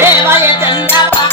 దేవయ చంద్రవా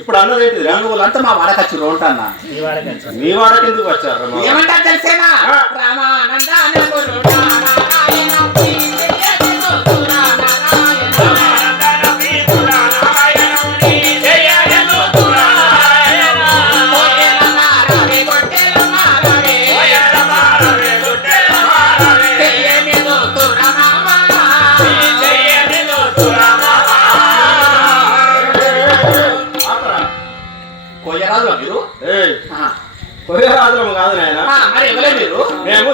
ఇప్పుడు అన్నది ఏంటిదిరా వాళ్ళంతా మా వాడకచ్చు ఉంటానా మీ వాడకి ఎందుకు వచ్చారు ఏమంటారు తెలిసేనా. రామానంద.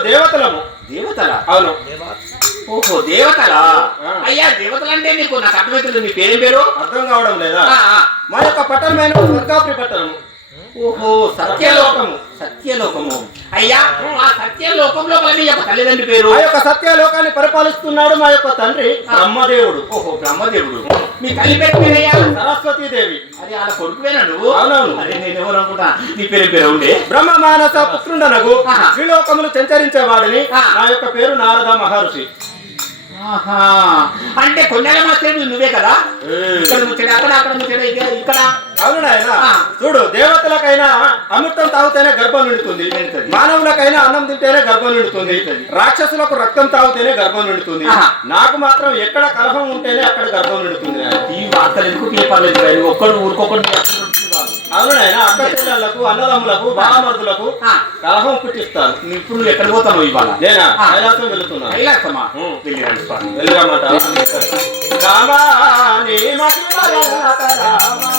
దేవతలము. దేవతలా? అవును. ఓహో దేవతలా. అయ్యా దేవతలంటే నీకు నాకు అర్థమవుతుంది మీ పేరేం పేరు? అర్థం కావడం లేదా. మా యొక్క పట్టణమైన స్వర్గాపురి పట్టణము. ఓహో సత్యలోకము. సత్యలోకము. అయ్యా ఆ. సత్యలోకంలో మీ యొక్క తల్లిదండ్రి పేరు? ఆ యొక్క సత్యలోకాన్ని పరిపాలిస్తున్నాడు మా యొక్క తండ్రి బ్రహ్మదేవుడు. ఓహో బ్రహ్మదేవుడు. మీ తల్లి పేరు పేరయ్యా సరస్వతీ దేవి అది వాళ్ళ కొడుకువేనా నువ్వు అవునవును. అరే నేను ఎవరు అనుకుంటా నీ పేరు పేరు ఉండే బ్రహ్మ మానస పుత్రుండనగు. త్రిలోకములు సంచరించేవాడిని ఆ. నా యొక్క పేరు నారద మహర్షి. అంటే కొన్నేళ్ళ మాస్టర్ నువ్వే కదా. ఇక్కడ ముచ్చడి అక్కడ అక్కడ ముచ్చడి ఇక్కడ అవును నాయన. చూడు దేవతలకైనా అమృతం తాగితేనే గర్భం నిండుతుంది. మానవులకైనా అన్నం తింటేనే గర్భం నిండుతుంది రాక్షసులకు రక్తం తాగితేనే గర్భం నిండుతుంది. నాకు మాత్రం ఎక్కడ కలహం ఉంటేనే అక్కడ గర్భం నిండుతుంది. ఈ వార్తలు ఎందుకు పేపర్లు ఒక్కడు ఊరుకోకుండా అవును నాయన అక్క చెల్లెళ్ళకు అన్నదమ్ములకు బాలమరుదులకు ఆ. కలహం పుట్టిస్తాను ఇప్పుడు నువ్వు ఎక్కడ పోతావు ఇవాళ? నేనా. కైలాసం వెళుతున్నా కైలాసమా స్వామి. వెళ్ళరమాట రామా నీ రామా.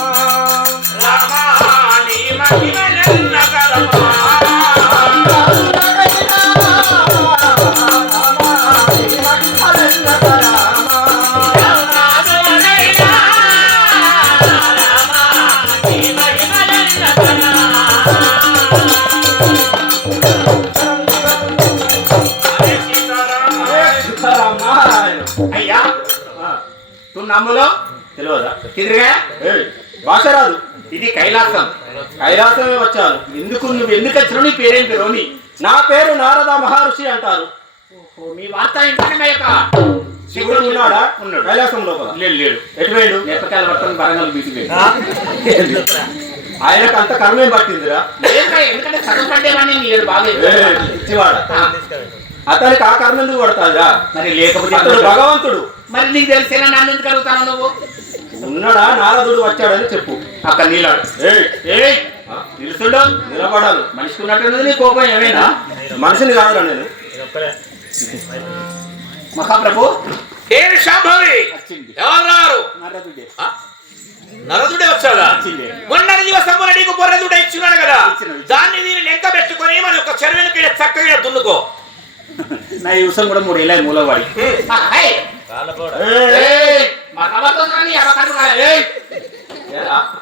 నమ్ములో తెలియదా? తిరిగా? భాష రాదు ఇది కైలాసం. కైలాసమే వచ్చాను ఎందుకు నువ్వు ఎందుకు వచ్చినావు నీ పేరేం అని నా పేరు నారద మహర్షి అంటారు. ఓహో, మీ వార్త శివుడు ఉన్నాడా? ఉన్నాడు. కైలాసం లోపల లేడు లేడు. ఎటు వేడు నేపథ్యాలు పట్టుకొని వరంగల్ బీటి ఆయనకు అంత కర్మేం పట్టిందిరా? ఎందుకంటే సగం పడ్డేవాడిని నీ ఏడు బాగా అతనికి ఆ కర్మ ఎందుకు పడతాదిరా? మరి లేకపోతే అతడు? భగవంతుడు. మరి నీకు తెలిసేనా నన్ను ఎందుకు అడుగుతాను నువ్వు? ఉన్నాడా? నారదుడు వచ్చాడని చెప్పు. అక్కడ నీలాడు. ఏయ్! ఏయ్! ఆ, నిలుచుండు నిలబడాలి. మనిషికి ఉన్నట్టు నీ కోపం ఏమైనా? మనిషిని కాదురా నేను. మహాప్రభు. ఏమి శాంభవి? ఎవరు నరదుడే. వచ్చాడా. మొన్నటి దివసమున నీకు బొర్రెదుడే ఇచ్చినాడు కదా. దాన్ని దీన్ని లెంక పెట్టుకొని మన యొక్క చెరువులకి చక్కగా దున్నుకో. నా ఈ ఉసం కూడా మూడు ఇలా మూలవాడి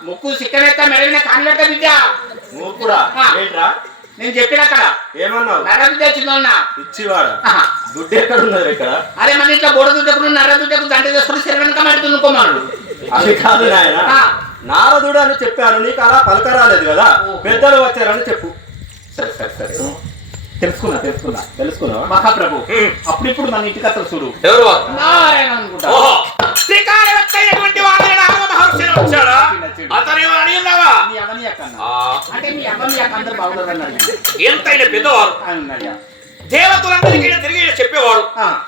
ముక్కు సిక్కనెత్త విద్య. మూర్ఖుడా ఆ. ఏంట్రా? నేను చెప్పిన అక్కడ ఏమన్నావు? నర విద్య చిన్న ఇచ్చివాడు దుడ్డు ఎక్కడ ఉన్నది ఇక్కడ? అరే మన ఇంట్లో బోడ దుడ్డకు నర దుడ్డకు దండ చేసుకుని సిరవెనక మరి దున్నుకోమన్నాడు అది కాదు నాయన. నారదుడు అని చెప్పాను నీకు అలా పలక రాలేదు కదా. పెద్దలు వచ్చారని చెప్పు. సరే సరే సరే. తెలుసుకున్నా తెలుసుకున్నా. తెలుసుకున్నావా? మహాప్రభు. అప్పుడిప్పుడు మన ఇంటికి అతను చూడు. ఎవరు? వారు నారాయణ అనుకుంటా. ఓహో. శ్రీకాళహస్తి అయినటువంటి వాడిని నారద మహర్షి వచ్చాడా? అతను అని ఉన్నావా మీ అవని అక్క అంటే మీ అవని అక్క అందరు ఎంతైన పెద్దవారు దేవతలందరికీ తిరిగి చెప్పేవాడు. ఆ,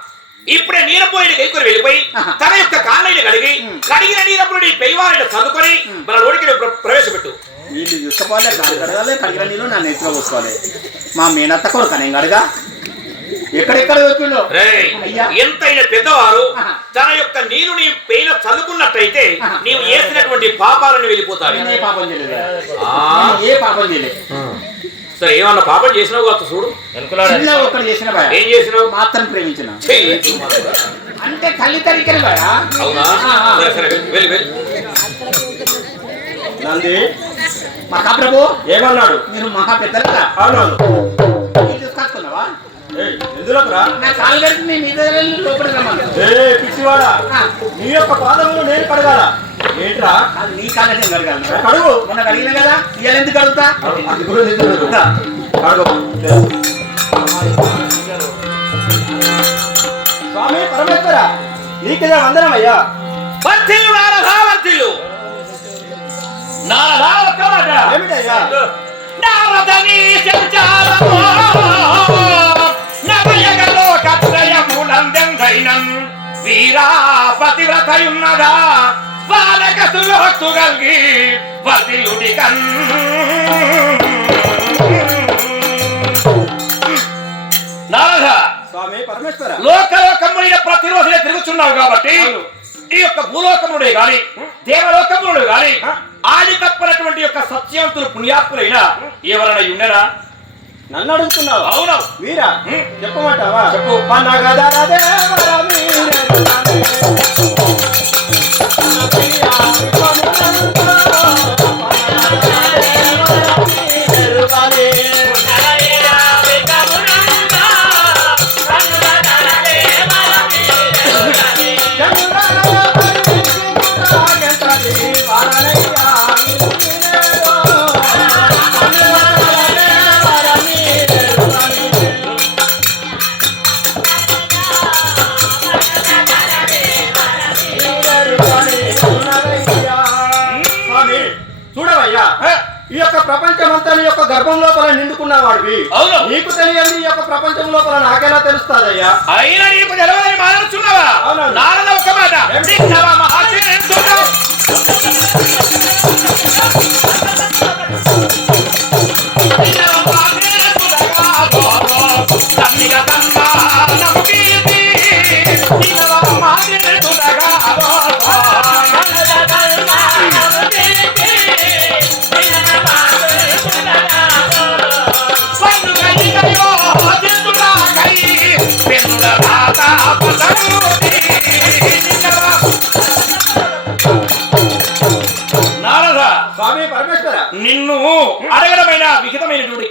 ఇప్పుడే నీరపోయిన కైకొని వెళ్ళిపోయి. తన యొక్క కాళ్ళని కడిగి. కడిగిన నీరప్పుడు నీ పెయ్యవారిని చదువుకొని. మన లోడికి ప్రవేశపెట్టు. వీళ్ళు చూసుకోవాలి కాలు కడగాలి కడిగిన నీళ్ళు నా నెత్తిలో పోసుకోవాలి. మా మేనత్త కొడుకు నేను కడగా? ఎక్కడెక్కడ అయ్యా. ఎంతైన పెద్దవారు. తన యొక్క నీరు నీ పెయిన చల్లుకున్నట్టయితే ఆహా. నీవు చేసినటువంటి పాపాలను వెళ్ళిపోతాయి. నేను ఏ పాపం చేయలేదు. ఏ పాపం చేయలేదు. సరే ఏమన్నా పాపం చేసినావు కాదు చూడు. ఒక్కడు చేసిన ఏం చేసినావు? మాత్రం ప్రేమించిన. అంటే తల్లి తరికలు అవునా. సరే సరే వెళ్ళి వెళ్ళి. నంది. మహాప్రభు ఏమన్నాడు? మీరు మహా పెద్దలుగా అవునవును తీసుకొస్తున్నావా నా కాలు కడిగి లోపలికి రమ్మను. ఏ పిచ్చివాడా. నీ యొక్క పాదములు నేను కడగాల. ఏంట్రా? అది నీ కాళ్ళ నేను కడగాను కడుగు. మొన్న కడిగిన కదా ఇవాళ ఎందుకు కడుగుతా? అది కూడా. కడుగు. స్వామి పరమేశ్వర నీకిదే వందనం అయ్యా. వర్ధిల్లు నారదా నారదా ఒక్క మాట ఏమిటయ్యా? నారదని సంచారమో నవయగలో కత్రయములందెందైనం వీరా పతివ్రతయున్నదా బాలక సులోక్తు వర్ధిల్లుడి కన్. నారద స్వామి పరమేశ్వర. లోకలోకములైన ప్రతిరోజునే తిరుగుతున్నావు కాబట్టి. ఈ యొక్క భూలోకముడే గాని దేవలోకములు గాని ఆది తప్పనటువంటి యొక్క సత్యవంతులు పుణ్యాత్ములైన ఎవరైనా ఉండరా నన్ను అడుగుతున్నావా. అవును? వీరా? హ్మ్. చెప్పమంటావా? చెప్పు. పనగదర దేవర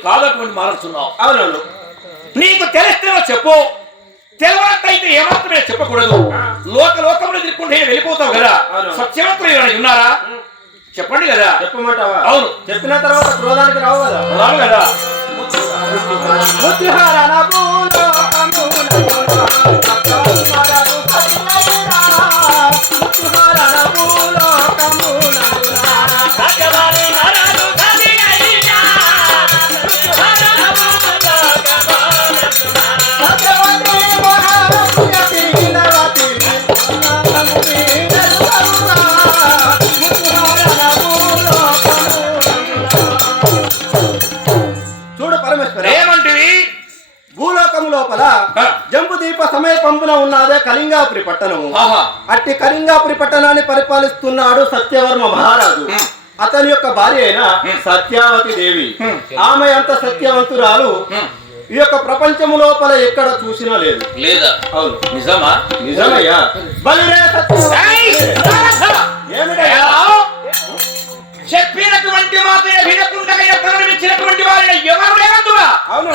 కాదటువంటి మారుతున్నావు అవునవును నీకు తెలిస్తేనో చెప్పు. తెలియనట్టయితే ఏమాత్రమే చెప్పకూడదు. లోక లోకంలో తిరుక్కుంటే వెళ్ళిపోతావు కదా. సత్యవంతులు ఎవరైనా ఉన్నారా? చెప్పండి కదా. చెప్పమంటావా? అవును. చెప్పిన తర్వాత క్రోధానికి రావు కదా. రాను కదా. పట్టణము. అట్టి కళింగాపురి పట్టణాన్ని పరిపాలిస్తున్నాడు సత్యవర్మ మహారాజు. అతని యొక్క భార్య అయిన. సత్యావతి దేవి. ఆమె అంత సత్యవంతురాలు. ఈ యొక్క ప్రపంచము లోపల ఎక్కడ చూసినా లేదు. లేదా? అవును. నిజమా? నిజమయ్యా? చెప్పినటువంటి మాట వినకుండా వారిని ఎవరు లేవంతురా అవును.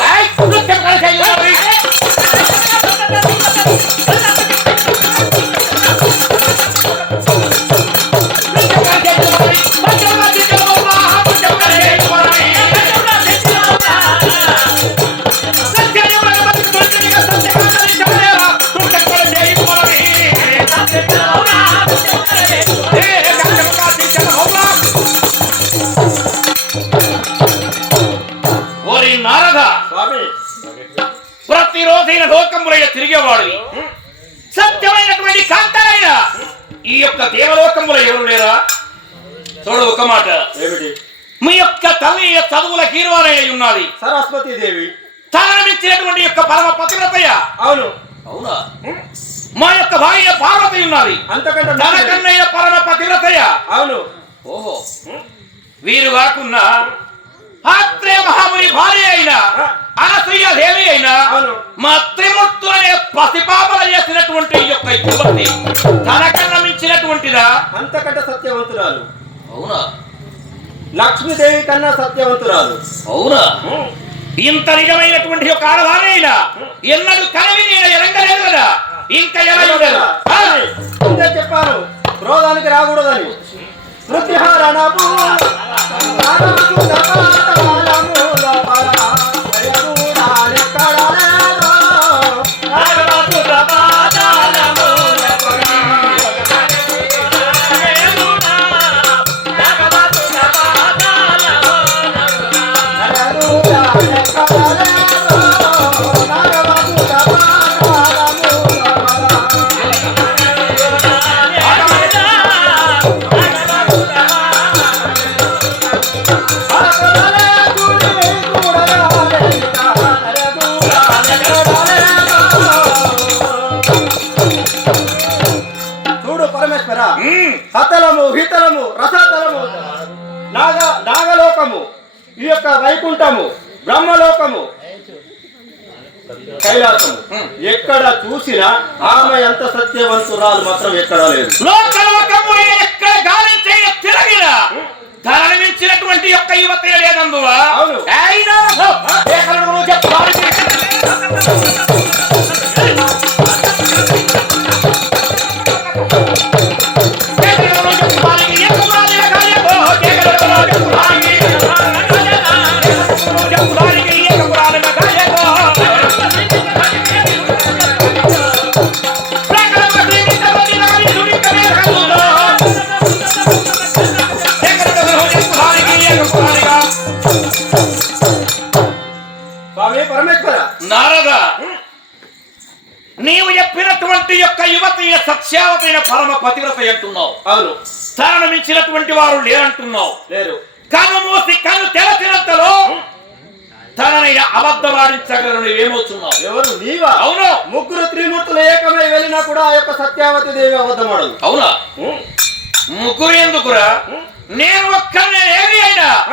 ప్రతిరోజు ఈయన లోకములైన తిరిగేవాడు సత్యమైనటువంటి కాంతలైన ఈ యొక్క దేవలోకముల ఎవరు లేరా చూడు ఒక మాట. ఏమిటి? మీ యొక్క తల్లి చదువుల హీరోలై ఉన్నది? సరస్వతి దేవి. తనమిచ్చినటువంటి యొక్క పరమ పతివ్రతయ్య అవును. అవునా? మా యొక్క భార్య పార్వతి ఉన్నది. అంతకంటే తన మించినది. కన్నయ్య పరమ పతివ్రతయ్య అవును. ఓహో. వీరు కాకుండా ఆత్రేయ మహాముని భార్య అయిన అనసూయ దేవి అయిన అవును. మా త్రిమూర్తు అనే పసిపాపల చేసినటువంటి యొక్క యువతి తనకన్నా మించినటువంటిదా? అంతకంటే సత్యవంతురాలు. అవునా? లక్ష్మీదేవి కన్నా సత్యవంతురాలు. అవునా? ఇంత నిజమైనటువంటి ఒక ఆడవారైనా ఎన్నడూ కనవి నేను ఎరంగలేదు కదా? ఇంకా ఎలా ఆ? ముందే చెప్పాను క్రోధానికి రాకూడదని. శృతిహారణము ఈ యొక్క వైకుంఠము బ్రహ్మలోకము కైలాసము. ఎక్కడ చూసినా ఆమె ఎంత సత్యవంతురాలు మాత్రం ఎక్కడా లేదు. లోకలోకము ఎక్కడ గాలి చేయ తిరగిన ధరని మించినటువంటి యొక్క యువత లేదందువా? అవును. చెప్పాలి పరమ పతివ్రత అంటున్నావు. అవును. తనను మించినటువంటి వారు లేరంటున్నావు. లేరు. కను మూసి కను తెలచినంతలో తననైన అబద్ధమాడించగలను ఏమవుతున్నావు ఎవరు? నీవా? అవును. ముగ్గురు త్రిమూర్తులు ఏకమై వెళ్ళినా కూడా ఆ యొక్క సత్యావతి దేవి అబద్ధమాడదు. అవునా? ముగ్గురు ఎందుకురా? నేను ఒక్కరినే ఏమి అయినా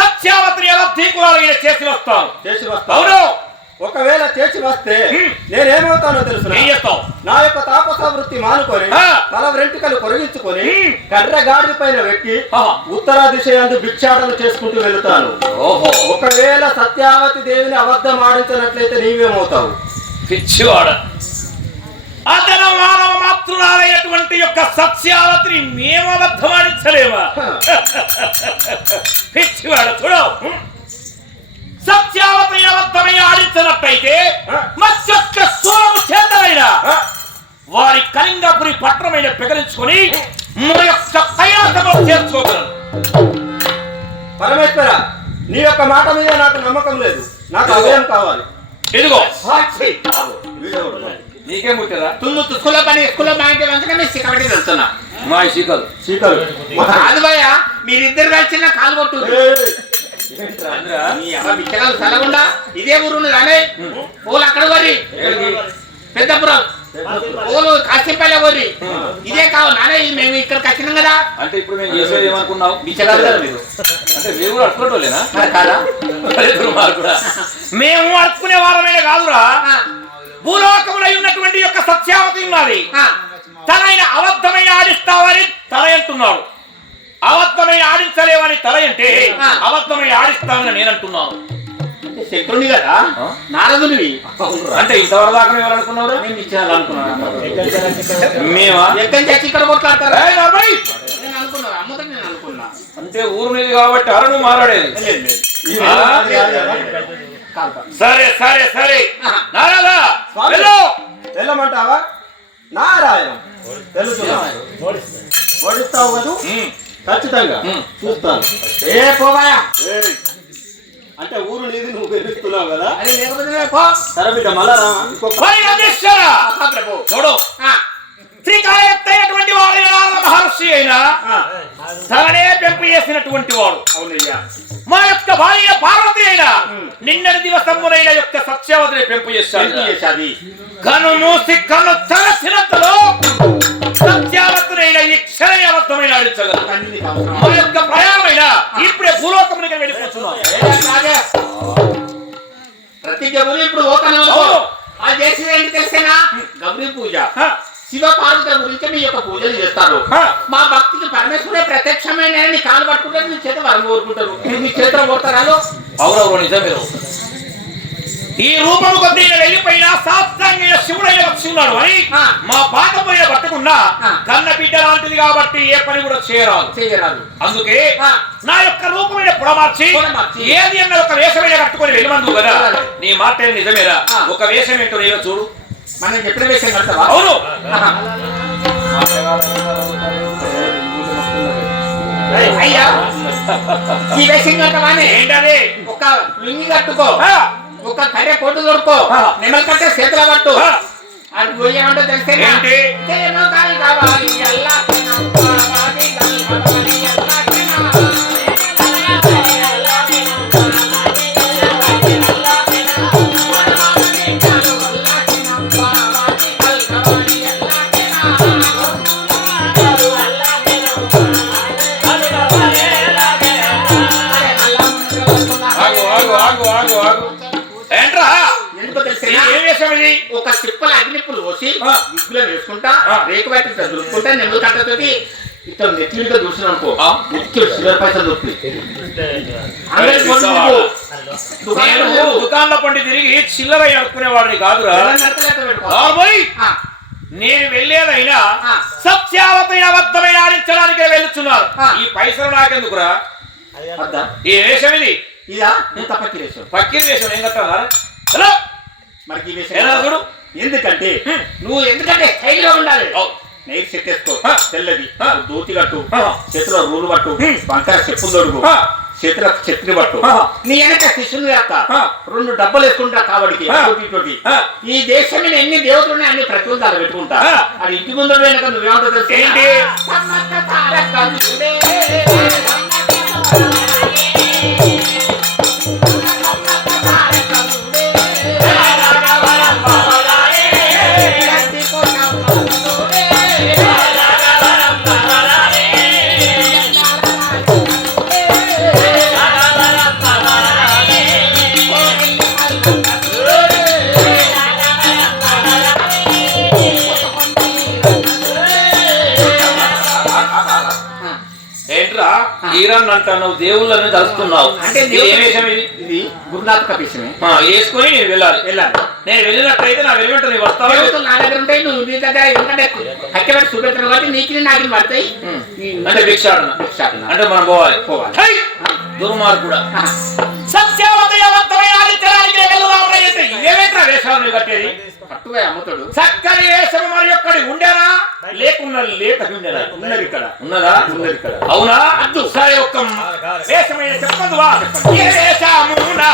సత్యావతిని అబద్ధీకురాలు చేసి వస్తాను. చేసి వస్తా అవును. ఒకవేళ చేసి వస్తే. నేనేమవుతానో తెలుసు ఏం చేస్తావు? నా యొక్క తాపస వృత్తి మానుకొని. తల వెంట్రుకలు కొరిగించుకొని హ్మ్. కర్ర గాడి పైన వెక్కి ఆహా. ఉత్తర దిశ యందు భిక్షాటన చేసుకుంటూ వెళుతాను. ఓహో. ఒకవేళ సత్యావతి దేవిని అబద్ధం ఆడించినట్లయితే నీవేమవుతావు? పిచ్చివాడ. అతను మానవ మాతృరాలైనటువంటి యొక్క సత్యావతిని మేము అబద్ధమాడించలేమా పిచ్చివాడ చూడవు సత్యావతిని అబద్ధమై ఆడించినట్టయితే మత్స్యొక్క సూరము చేతనైన వారి కళింగపురి పట్టణమైన పిగలించుకొని మన యొక్క కైలాసము చేర్చుకోగలరు. పరమేశ్వర నీ యొక్క మాట మీద నాకు నమ్మకం లేదు. నాకు అభయం కావాలి. ఇదిగో? నీకేం పుట్టిరా తుమ్ము స్కూల్లో పని స్కూల్లో బ్యాంక్ వెంటనే నేను సిక్కబట్టి వెళ్తున్నా. మా భయ మీరిద్దరు కలిసి నా కాలు కొట్టు చల్లకుండా ఇదే ఊరు కానీ పూలు అక్కడ వరి పెద్దపురం. పూలు కాసిపల్లె వరి ఇదే కావు నానే మేము ఇక్కడికి వచ్చినాం కదా. అంటే ఇప్పుడు మేము చేసేది ఏమనుకున్నావు? కదా మీరు అంటే మీరు కూడా అట్టుకోవట్లేనా మరి కాదా? మేము అడుక్కునే వారమైన కాదురా. భూలోకములై ఉన్నటువంటి యొక్క సత్యావతి ఉన్నది. తనైన అబద్ధమైన ఆడిస్తావని తల అంటున్నాడు అబద్ధమైన ఆడించలేవని తల అంటే ఆ. అబద్ధమైన ఆడిస్తానని నేను అంటున్నాను అంటే శత్రుని కదా? నారదునివి. అంటే ఇంతవరకు దాకా ఎవరు అనుకున్నారు నేను ఇచ్చేయాలనుకున్నాను మేమా? ఎక్కడి చచ్చి ఇక్కడ కొట్లాడతారా? ఏయ్ నర్మయ్! నేను అనుకున్నాను అమ్ముతాను నేను అనుకున్నా. అంటే ఊరు మీద కాబట్టి అరణు మారాడేది. సరే సరే సరే. నారాదా వెళ్ళమంటావా? నారాయణ. వెళుతున్నా ఓడిస్తావు కదా. ఖచ్చితంగా. చూస్తాను ఏ పోవాయా అంటే ఊరు నీది నువ్వు పెరుగుతున్నావు కదా సరే బిడ్డ మళ్ళా చూడు వాడు యనాల మహర్షి అయినా తననే పెంపు చేసినటువంటి వాడు. అవునయ్యా. మా యొక్క భార్య పార్వతి అయినా. నిన్నటి దివసమునైన యొక్క సత్యవతిని పెంపు చేశాడు. మూసి కను తలసినంతలో సత్యావతునైన ఈ క్షణయావత్తమైన. మా యొక్క ప్రయాణమైన ఇప్పుడే భూలోకమునికి వెళ్ళిపోతున్నాం? ప్రతి గౌరీ ఇప్పుడు అవును. ఆ చేసేది ఏంటి తెలిసేనా? గౌరీ పూజ. శివ పార్వతుల గురించి మీ యొక్క పూజలు చేస్తారు. మా భక్తికి పరమేశ్వరే ప్రత్యక్షమైన కాలు పట్టుకుంటే నీ చేత వరం కోరుకుంటారు మీ చేతిలో కోరుతారాలో అవునవును నిజమేరు ఈ రూపము కొద్ది వెళ్ళిపోయినా సాత్సాంగీయ శివుడయ్య వచ్చి ఉన్నాడు అని. మా పాత పోయిన పట్టుకున్నా. కన్న బిడ్డ లాంటిది కాబట్టి ఏ పని కూడా చేయరాదు చేయరాదు అందుకే. నా యొక్క రూపమైన పుడమార్చి. ఏది అన్న ఒక వేషమైన కట్టుకొని వెళ్ళమందు కదా. నీ మాట నిజమేరా. ఒక వేషం ఏంటో నీలో చూడు మనం చెప్పిన విషయం కడతావా? అవును. అయ్యా. ఈ వేషం కడతావానే ఏంటది? ఒక లుంగి కట్టుకో. ఒక కర్రె కొట్టు దొరుకో. ఆ. నిమ్మల కట్టే చేతుల పట్టు. అది పోయేమంటో కావాలి వేషం ఇది ఒక తిప్పల అగ్నిప్పులు పోసి ఆ. ముగ్గులో వేసుకుంటా. రేకు ఇట్లా దులుపుకుంటా నెమ్మది కట్టతోటి ఇట్లా నెత్తిగా చూసిన అనుకో ఆ. ముఖ్యం సిల్వర్ పైసలు చూసావా? దుకాణంలో పండి తిరిగి చిల్లర అడుక్కునేవాడిని కాదురా నేను వెళ్ళేదైనా. సత్యావతైన అబద్ధమైన ఆడించడానికే వెళ్తున్నారు. ఈ పైసలు నాకెందుకురా? ఈ వేషం ఇది ఇదా తప్పకి వేసావు పక్కిన వేషం ఏం కట్టాలా హలో మరి ఈ వేషం ఎలా చూడు ఎందుకంటే. నువ్వు ఎందుకంటే స్టైల్గా ఉండాలి. నైట్ సెట్ వేసుకో. తెల్లది. దోతి కట్టు. చేతిలో రూలు పట్టు చెప్పులు తొడుగు ఆ. చేతిలో చెత్రి పట్టు. నీ వెనక శిష్యుని కాక ఆ. రెండు డబ్బలు వేసుకుంటా ఆ. ఈ దేశం మీద ఎన్ని దేవతలు ఉన్నాయి అన్ని ప్రతిబంధాలు పెట్టుకుంటా. అది ఇంటి ముందు వెనక నువ్వేమంటో ఈరన్ అంటాను దేవుళ్ళని తలుస్తున్నావు. అంటే ఇది గురునాథక విషయమే వేసుకొని నేను వెళ్ళాలి. వెళ్ళాలి. నేను వెళ్ళినట్టయితే నా వెళ్ళినట్టు నీ వస్తావా దేవతలు నా దగ్గర ఉంటాయి నువ్వు నీ దగ్గర ఎందుకంటే కట్టబెట్టి చూపెట్టారు కాబట్టి నీకు నాకు పడతాయి. అంటే భిక్షాటన. భిక్షాటన. అంటే మనం పోవాలి. పోవాలి. దుర్మార్గుడా. ఆ, సత్యావతి అబద్ధమైన ఆదిత్యరానికి వెళ్దామని అంటే ఇదేమేంట్రా వేషాలు నువ్వు కట్టేది? పట్టుగా అమ్ముతాడు. చక్కని వేషం మరి ఒక్కడి ఉండేనా? లేకున్నా లేక ఉండేనా? ఉన్నది ఇక్కడ. ఉన్నదా? ఉన్నది. ఇక్కడ. అవునా? సరే ఒక్క వేషమైన చెప్పదు వా ఏ వేషమునా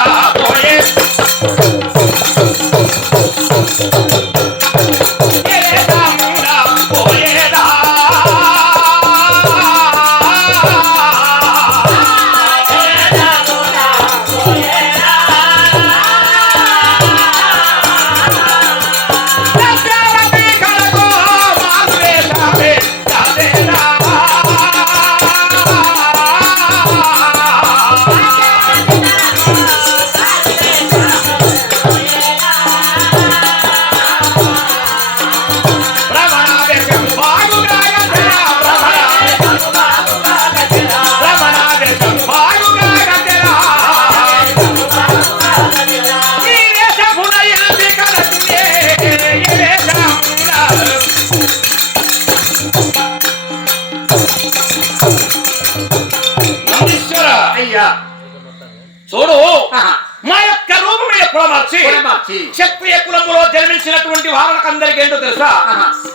కులమార్చి. క్షత్రియ కులములో జన్మించినటువంటి వారులకందరికీ ఏంటో తెలుసా.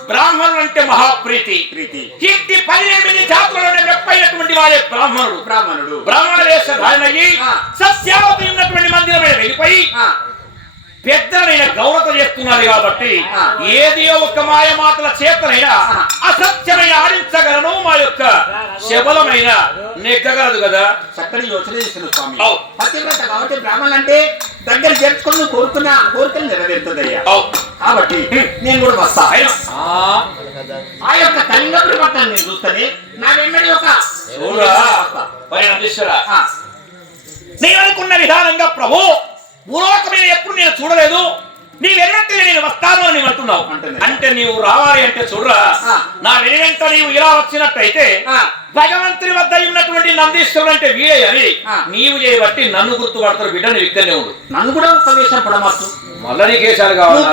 బ్రాహ్మణులు అంటే మహాప్రీతి. ప్రీతి. కీర్తి పదిహేను జాతులలో మెప్పైనటువంటి వాడే బ్రాహ్మణుడు బ్రాహ్మణుడు. బ్రాహ్మణ వేష ధారణయ్యి ఆ. సత్యావతి ఉన్నటువంటి మీద మీద వెళ్ళిపోయి పెద్దలైన గౌరవ చేస్తున్నది కాబట్టి. ఏదో ఒక మాయ మాటల చేతనైనా. అసత్యమైన ఆడించగలను మా యొక్క శబలమైన నెగ్గగలదు కదా చక్కని యోచన చేసిన స్వామి. పతివ్రత కాబట్టి బ్రాహ్మణులు అంటే దగ్గర చేర్చుకొని కోరుకున్న కోరికలు నెరవేరుతుందయ్యా. కాబట్టి నేను కూడా వస్తా ఆ, యొక్క కలింగపురి పట్టాన్ని నేను చూస్తానే నా వెంబడి ఒక. పైన ఆ, నీవనుకున్న విధానంగా ప్రభు భూలోక మీద ఎప్పుడు నేను చూడలేదు నీ వెనువంటే నేను వస్తాను అని నీవు అంటున్నావు అంటున్నా. అంటే నీవు రావాలి అంటే చూడరా. నా వెనువెంట నీవు ఇలా వచ్చినట్టయితే ఆ, భగవంతుని వద్ద ఉన్నటువంటి నందీశ్వరుడు అంటే వీడే అని. నీవు చేయబట్టి నన్ను గుర్తుపడతారు బిడ్డ నువ్వు ఇక్కడనే ఉండు. నన్ను కూడా వేషం పొడవచ్చు మళ్ళా కేశాలు కావాలి?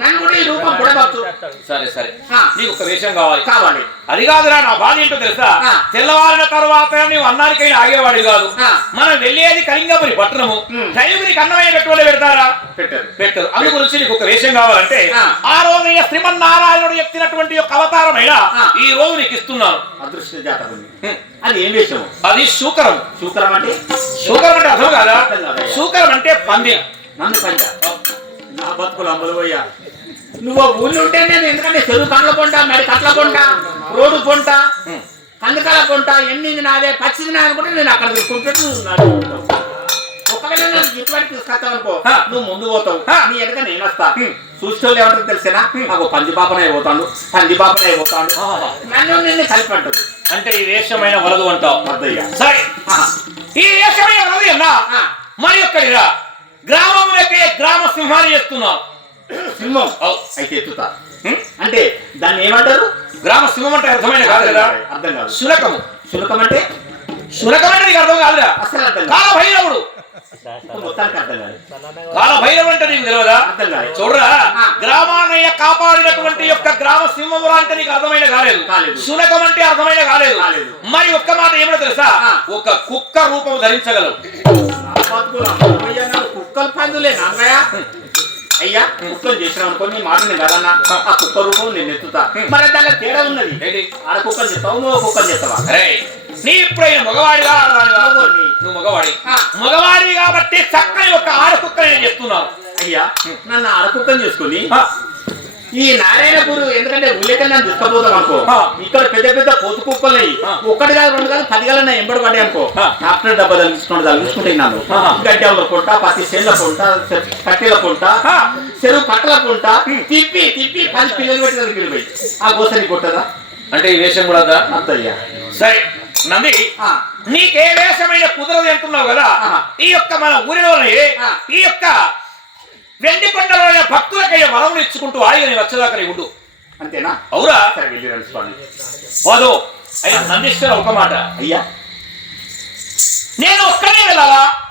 నన్ను కూడా ఈ రూపం పొడవచ్చు సరే సరే. నీకు ఒక వేషం కావాలి. కావాలి. అది కాదురా నా బాధ ఏంటో తెలుసా. తెల్లవారిన తర్వాత నీవు అన్నానికైనా ఆగేవాడి కాదు. మనం వెళ్ళేది కలింగపురి పట్టణము. టైంకి అన్నమైన పెట్టుబడి పెడతారా? పెట్టారు. పెట్టరు. అందు గురించి నీకు ఒక వేషం కావాలంటే. ఆ రోజు ఇక శ్రీమన్నారాయణుడు ఎత్తినటువంటి యొక్క అవతారమైన. ఈ రోజు నీకు ఇస్తున్నాను అదృష్ట జాతకం. అది ఏం వేషం అది శూకరం శూకరం అంటే శూకరం అంటే అర్థం కాదా. శూకరం అంటే పంది నన్ను పంచ నా బతుకులు అమ్మలు పోయా నువ్వు ఊళ్ళో ఉంటే నేను ఎందుకంటే చెరువు కండ్ల పొంట మరి కట్ల పొంట రోడ్డు పొంట. కందకాల పొంట ఎన్నిది నాదే పచ్చిది నాది అనుకుంటే నేను అక్కడ తీసుకుంటే. ఒకవేళ నేను ఇటువంటి తీసుకొస్తావు అనుకో. నువ్వు ముందు పోతావు. నీ వెనక నేను వస్తా. చూసేవాళ్ళు ఏమంటారు తెలిసేనా? నాకు పంది పాపనే పోతాడు పంది పాపనే పోతాడు. నన్ను నిన్ను కలిపి అంటుంది అంటే ఈ వేషమైన వలదు అంటావు. సరే. ఈ వేషమైన వలదు అన్నా. మరి ఒక్కడిరా గ్రామంలోకి గ్రామ సింహాన్ని చేస్తున్నావు. సింహం. అవు. అయితే ఎత్తుతా? అంటే దాన్ని ఏమంటారు? గ్రామ సింహం అంటే అర్థమైన కాదు కదా? అర్థం కాదు. శునకము శునకం అంటే? శునకం అంటే నీకు అర్థం కాదురా. అసలు కాల భైరవుడు మొత్తానికి అర్థం కాదు కాల భైరవుడు అంటే నీకు తెలియదా చూడరా? ఆ. గ్రామాన్నయ్య కాపాడినటువంటి యొక్క గ్రామ సింహమురా అంటే నీకు అర్థమైన కాలేదు. కాలేదు. శునకం అంటే అర్థమైన కాలేదు. మరి ఒక్క మాట ఏమిటో తెలుసా. ఒక కుక్క రూపం ధరించగలవు. కుక్కలు పందులే నాన్నయ్య. అయ్యా కుక్కలు చేసిన అనుకో నీ మాట నేను కదన్నా ఆ కుక్క రూపం నేను ఎత్తుతా మరి దానికి తేడా ఉన్నది? ఆడ కుక్కలు చెప్తావు నువ్వు కుక్కలు చెప్తావా నీ ఇప్పుడైన మగవాడిగా. నువ్వు మగవాడి. మగవాడి కాబట్టి చక్కని ఒక ఆడ కుక్క నేను చెప్తున్నాను. అయ్యా నన్ను ఆడ కుక్కలు చేసుకుని. ఈ నారాయణపురు ఎందుకంటే ఉల్లేఖ నన్ను అనుకో. ఇక్కడ పెద్ద పెద్ద కోతు కుక్కలు ఆ. ఒక్కటి కాదు రెండు కాదు పది కాదు ఎంబడి పడ్డాయి అనుకో. డాక్టర్ డబ్బా ఆహా. గడ్డెల పొంట పత్తి చేనుల పొంట చె- కట్టెల ఆ. చెరువు కట్టల పొంట తిప్పి తిప్పి పది పిల్లలు పెట్టి దగ్గర పోయి ఆ గోసని కొట్టదా అంటే ఈ వేషం కూడా? అంతయ్యా సరే నంది. నీకే వేషమైన కుదరదు అంటున్నావు కదా. ఈ యొక్క మన ఊరిలోనే. ఈ యొక్క వెండి కొండలోనే భక్తులకయ్యే వరములు ఇచ్చుకుంటూ ఆయన వచ్చేదాకా నీ ఉండు. అంతేనా? అవురా. సరే వెళ్ళి రండి స్వామి. పోదు అయినా నందిస్తున్న ఒక మాట. అయ్యా. నేను ఒక్కనే వెళ్ళాలా?